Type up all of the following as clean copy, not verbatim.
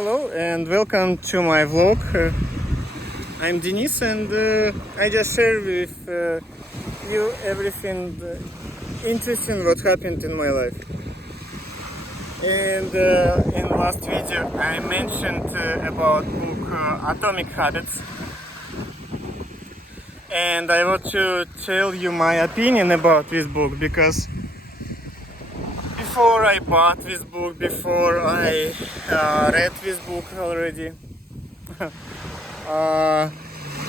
Hello and welcome to my vlog. I'm Denis and I just share with you everything interesting what happened in my life. And in last video I mentioned about book Atomic Habits, and I want to tell you my opinion about this book because before I bought this book, before I read this book already,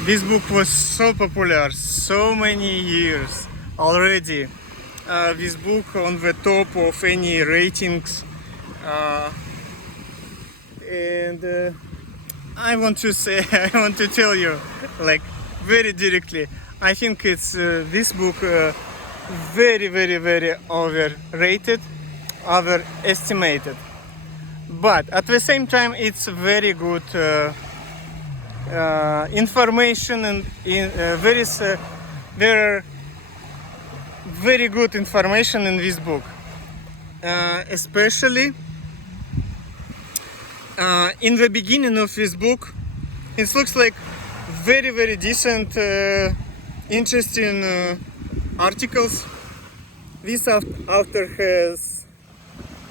this book was so popular, so many years already. This book on the top of any ratings, and I want to say, I want to tell you, like very directly, I think it's this book very overrated, overestimated, but at the same time it's very good information, and there are very good information in this book, especially in the beginning of this book. It looks like very decent, interesting articles. This author has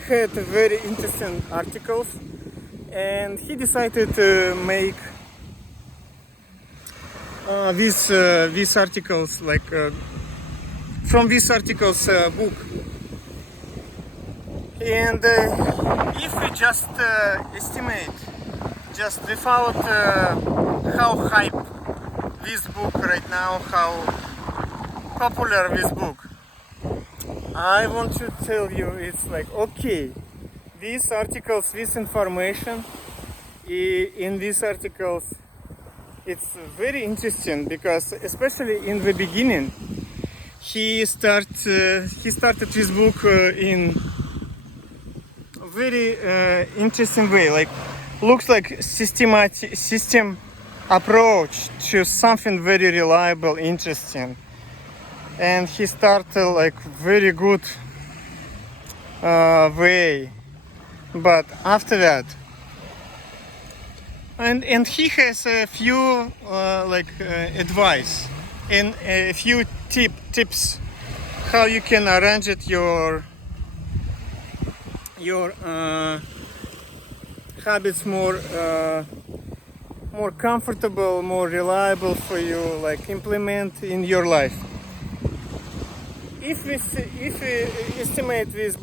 had very interesting articles, and he decided to make these articles, like from these articles book. And if we just estimate, just without how hype this book right now, how popular this book, I want to tell you, it's like, okay, these articles, this information in these articles, it's very interesting because especially in the beginning he started his book in very interesting way, like looks like system approach to something very reliable, interesting, and he started like very good way. But after that, and he has a few advice and a few tips how you can arrange it your habits more comfortable, more reliable for you, like implement in your life. If we estimate this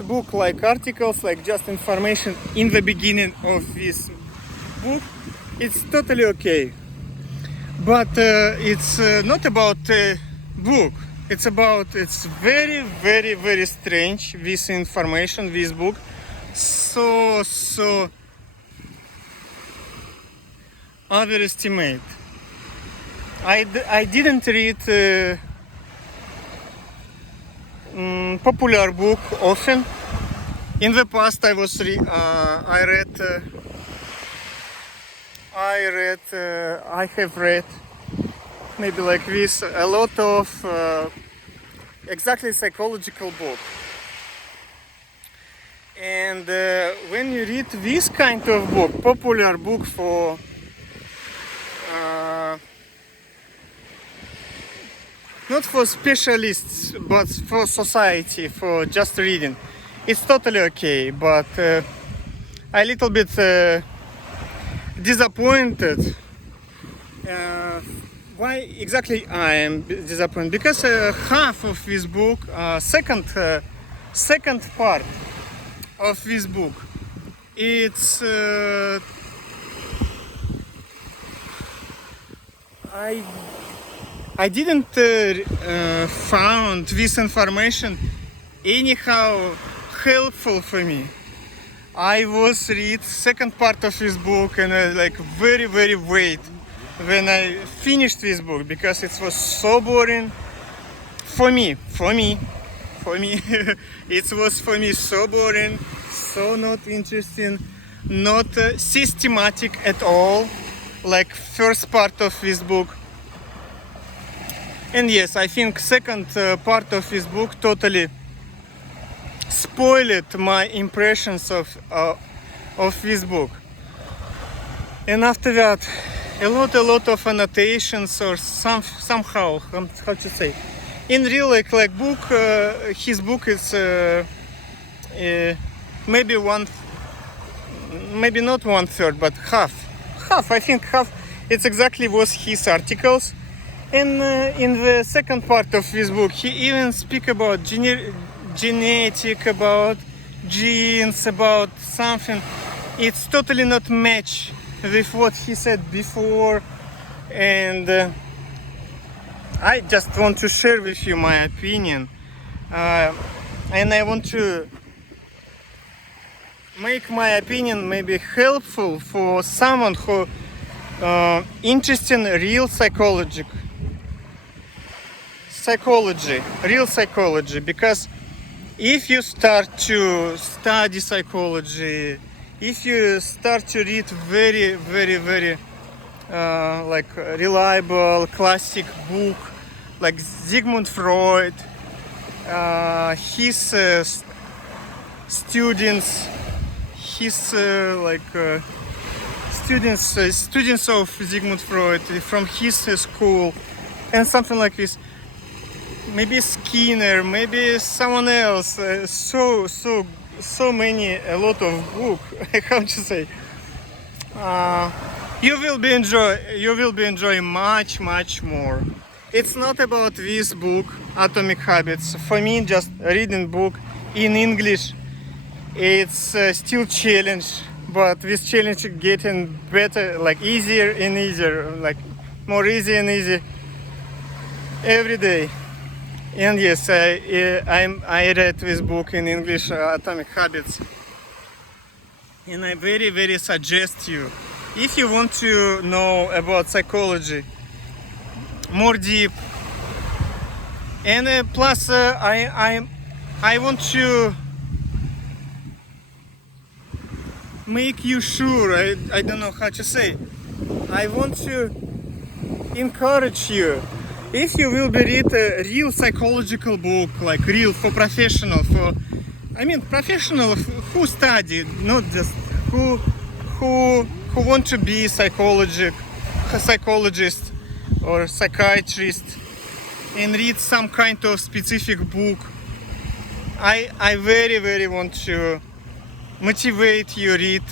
book like articles, like just information in the beginning of this book, it's totally okay. But it's not about book. It's very strange, this information, this book. So overestimate. I didn't read popular book often. In the past, I have read maybe like this a lot of exactly psychological book. And when you read this kind of book, popular book for not for specialists, but for society, for just reading, it's totally okay. But a little bit disappointed. Why exactly I am disappointed? Because half of this book, second part of this book, it's I didn't found this information anyhow helpful for me. I was read second part of this book and like very wait when I finished this book, because it was so boring for me. It was for me so boring, so not interesting, not systematic at all, like first part of this book. And yes, I think second part of this book totally spoiled my impressions of this book. And after that, a lot of annotations or somehow, how to say, in real like book, his book is maybe maybe not 1/3, but half. I think half. It's exactly was his articles. And in the second part of his book, he even speak about genetic, about genes, about something. It's totally not match with what he said before. And I just want to share with you my opinion. And I want to make my opinion maybe helpful for someone who interested in real psychology, real psychology. Because if you start to study psychology, if you start to read very like reliable classic book like Sigmund Freud, his students, his students of Sigmund Freud from his school, and something like this. Maybe Skinner, maybe someone else. So many, a lot of book. How to say? You will be enjoying much more. It's not about this book, Atomic Habits. For me, just reading book in English, it's still challenge, but this challenge getting better, like easier and easier, like more easy and easy every day. And yes, I read this book in English, Atomic Habits, and I very suggest you, if you want to know about psychology more deep, and plus I want to make you sure, I don't know how to say, I want to encourage you, if you will be read a real psychological book, like real for professional, professional who study, not just who want to be psychologist or psychiatrist, and read some kind of specific book. I very want to motivate you read,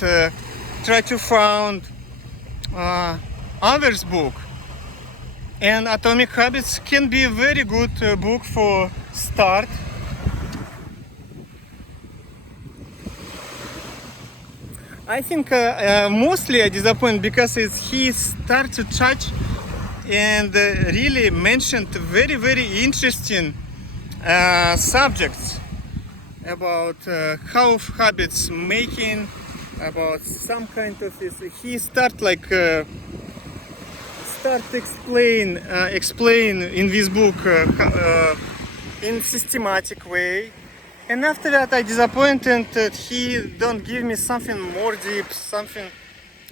try to find others book. And Atomic Habits can be a very good book for start. I think mostly I disappointed because he started to touch and really mentioned very interesting subjects about how habits making, about some kind of this. He explain in this book in systematic way. And after that I disappointed that he don't give me something more deep, something,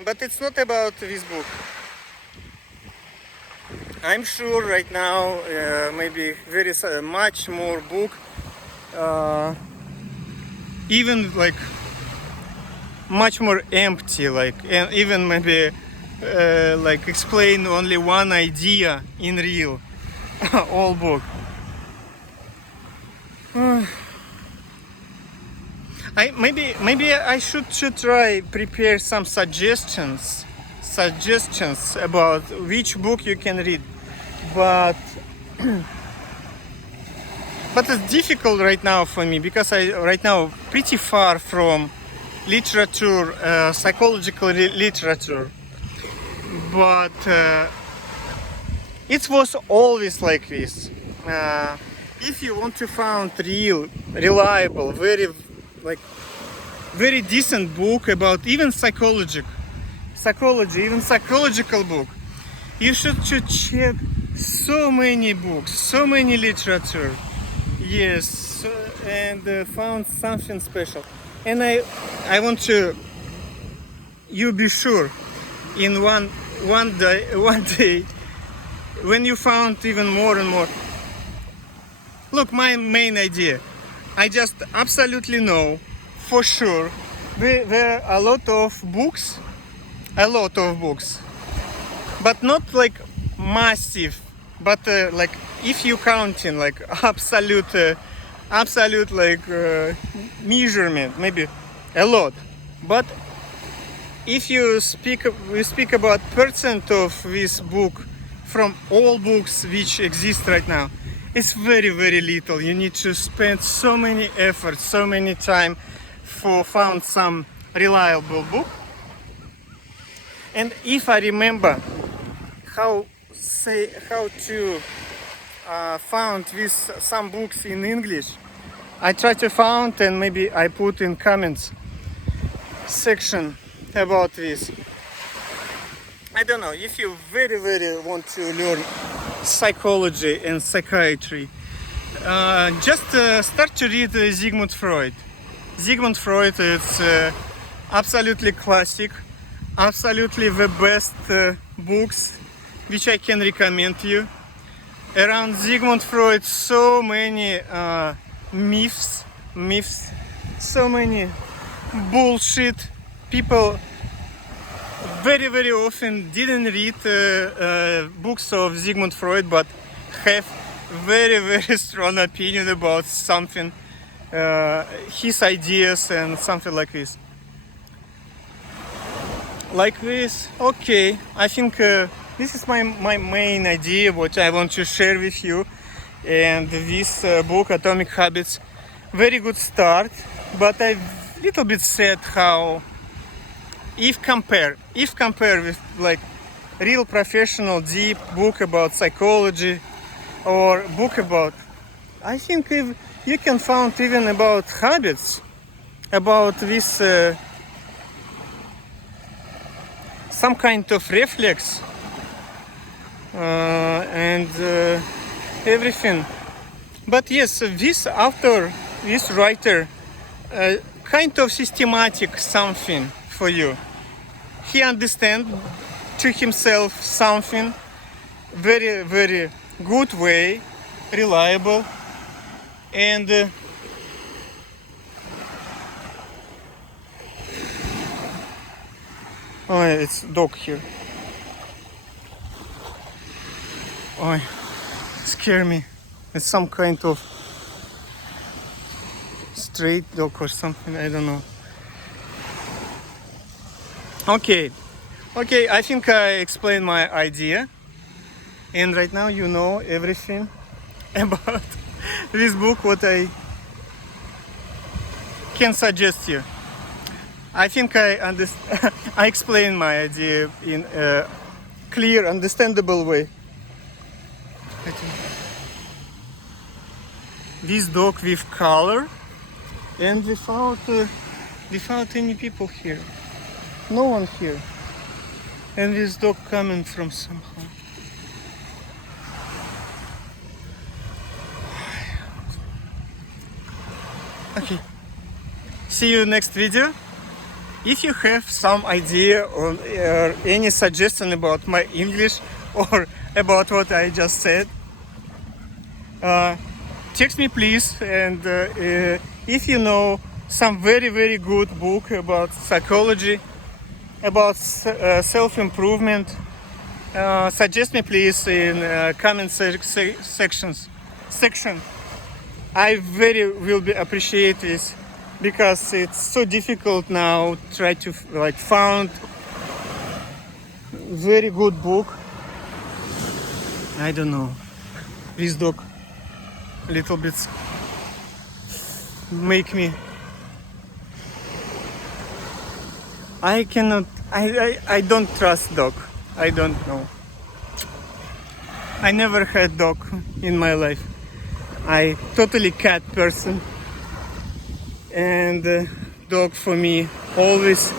but it's not about this book. I'm sure right now maybe very much more book, even like much more empty, like, and even maybe like explain only one idea in real all book. Maybe I should try prepare some suggestions about which book you can read, but it's difficult right now for me because I right now pretty far from literature, psychological literature. But it was always like this. If you want to find real, reliable, very decent book about even psychology, even psychological book, you should check so many books, so many literature. Yes, and found something special. And I want to you be sure in one day when you found even more and more. Look, my main idea, I just absolutely know for sure there are a lot of books a lot of books, but not like massive, but like if you counting like absolute like measurement, maybe a lot. But if we speak about percent of this book from all books which exist right now, it's very little. You need to spend so many efforts, so many time for found some reliable book. And if I remember how to found with some books in English, I try to found and maybe I put in comments section about this. I don't know if you very want to learn psychology and psychiatry. Just start to read Sigmund Freud. Sigmund Freud is absolutely classic, absolutely the best books which I can recommend you. Around Sigmund Freud, so many myths, so many bullshit. People very often didn't read books of Sigmund Freud, but have very strong opinion about something, his ideas and something like this. Okay, I think this is my main idea, what I want to share with you. And this book, Atomic Habits, very good start, but I'm a little bit sad how, if compare with like real professional deep book about psychology or book about, I think if you can find even about habits, about this some kind of reflex and everything. But yes, this author, this writer, kind of systematic something for you. He understands to himself something very good way, reliable, and oh, it's dog here. Oh, scare me. It's some kind of stray dog or something, I don't know. Okay, I think I explained my idea, and right now you know everything about this book, what I can suggest you. I think I explained my idea in a clear, understandable way. This dog with color and without any people here. No one here. And this dog coming from somehow. Okay. See you next video. If you have some idea or any suggestion about my English or about what I just said, text me please. And if you know some very good book about psychology, about self-improvement, suggest me please in comment section. I will be appreciate this, because it's so difficult now try to like found very good book. I don't know, this dog a little bit make me, I cannot, I don't trust dog. I don't know. I never had dog in my life. I totally cat person, and dog for me always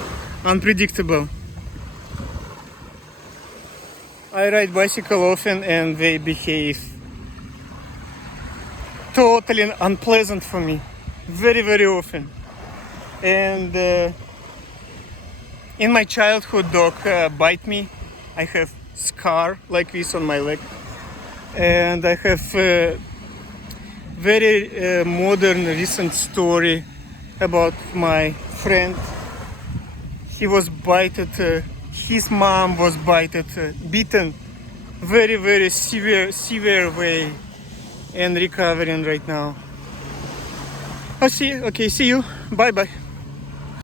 unpredictable. I ride bicycle often and they behave totally unpleasant for me, very often. And in my childhood, dog bite me. I have scar like this on my leg, and I have very modern recent story about my friend. He was bited his mom was beaten very severe way, and recovering right now. Okay, see you. Bye bye.